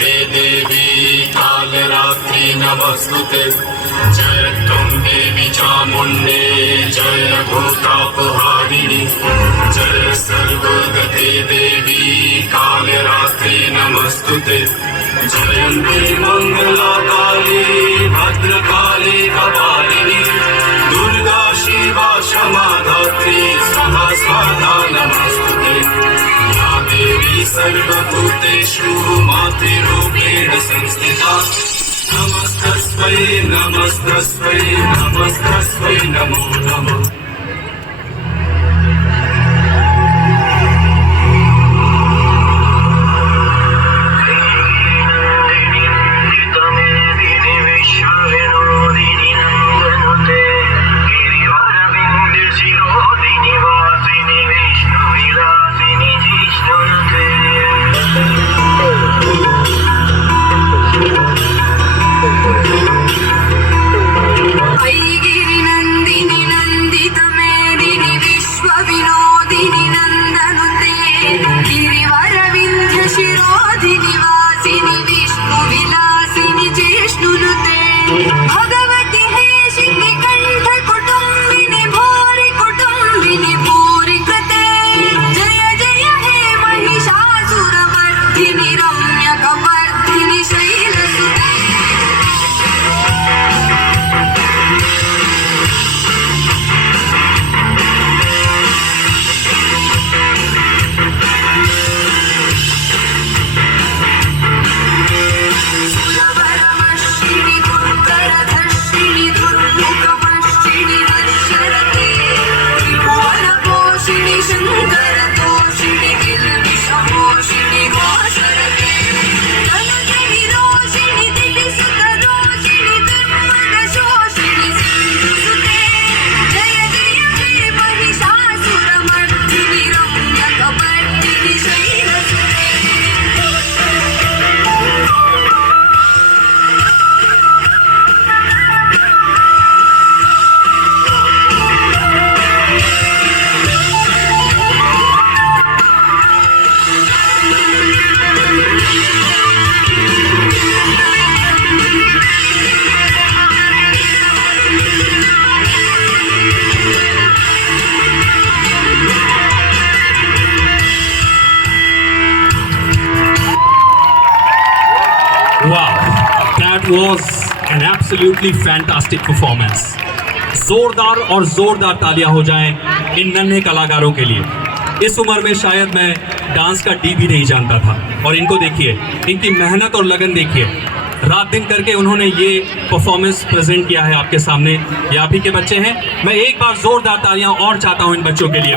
सर्वगते देवी कालरात्रि नमस्तुते। जय त्वं देवी चामुण्डे जय भूतापहारिणि। जय सर्वगते देवी कालरात्रि नमस्तुते। जयन्ती मंगला काली भद्रकाली कपालिनी। दुर्गा शिवा क्षमा धात्री स्वाहा स्वाहा नमस्तुते। या देवी सर्वभूतेषु मातृरूपेण संस्थिता। नमस्तस्मै नमस्तस्मै नमस्तस्मै नमो नमः। Wow, that was an absolutely fantastic performance. जोरदार और जोरदार तालियां हो जाएं इन नन्हे कलाकारों के लिए। इस उम्र में शायद मैं डांस का डी भी नहीं जानता था, और इनको देखिए, इनकी मेहनत और लगन देखिए। रात दिन करके उन्होंने ये परफॉर्मेंस प्रेजेंट किया है आपके सामने। ये आप ही के बच्चे हैं। मैं एक बार जोरदार तालियां और चाहता हूं इन बच्चों के लिए।